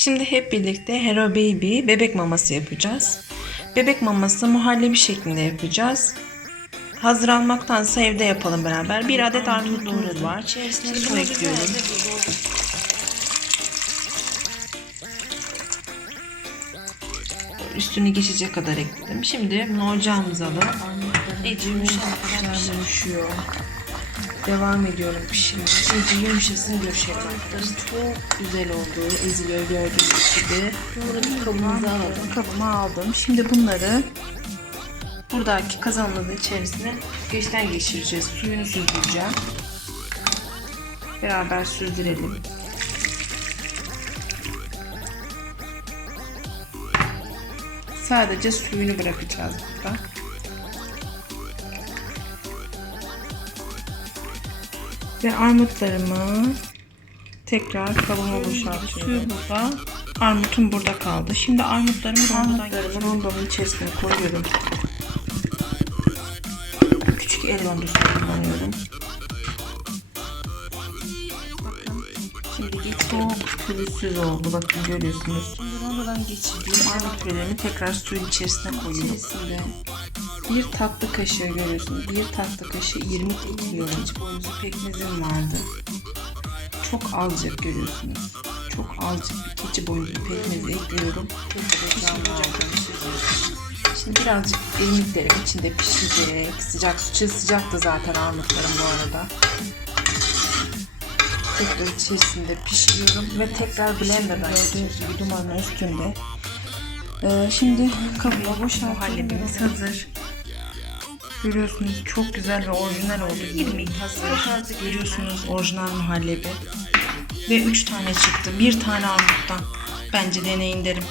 Şimdi hep birlikte Hero Baby bebek maması yapacağız. Bebek maması muhallebi şeklinde yapacağız. Hazır almaktansa evde yapalım beraber. Bir adet armutumuz var. İçerisine su ekliyorum. Üstünü geçecek kadar ekledim. Şimdi bunu ocağımıza yumuşana kadar pişiriyor. Devam ediyorum pişirmeye. İyice yumuşasın görüşelim arkadaşlar. Çok güzel oldu. Eziliyor gördüğünüz gibi. Bunları kabımıza alalım. Kabıma aldım. Şimdi bunları buradaki kazanımızın içerisine geçten geçireceğiz. Suyunu süzdüreceğim. Beraber süzdürelim. Sadece suyunu bırakacağız burada. Ve armutlarımı tekrar kabıma boşaltıyorum. Suyu burada, armutum burada kaldı. Şimdi armutlarımı armutlarımı rondomun içerisine koyuyorum. Küçük el rondosu kullanıyorum. Şimdi çok pürüzsüz oldu. Bakın görüyorsunuz. Şimdi rondodan geçirdiğim armut pürelerini tekrar suyun içerisine koyuyorum. İçerisinde bir tatlı kaşığı görüyorsunuz. Bir tatlı kaşığı irmik ekliyorum. İç boynuzu pekmezim vardı. Çok azıcık görüyorsunuz. Çok azıcık bir keçi boynuzu pekmezi ekliyorum. Şimdi birazcık irmiklerim içinde pişecek. Sıcak su sıcaktı zaten armutlarım bu arada. Tekrar içerisinde pişiriyorum ve tekrar blenderdan gördüğünüz gibi dumanın üstünde. Ee, şimdi kabıma boşaltıyorum. Muhallebimiz hazır. Görüyorsunuz çok güzel ve orijinal oldu. 20 hazır. Görüyorsunuz orijinal muhallebi. Ve 3 tane çıktı. Bir tane armuttan. Bence deneyin derim.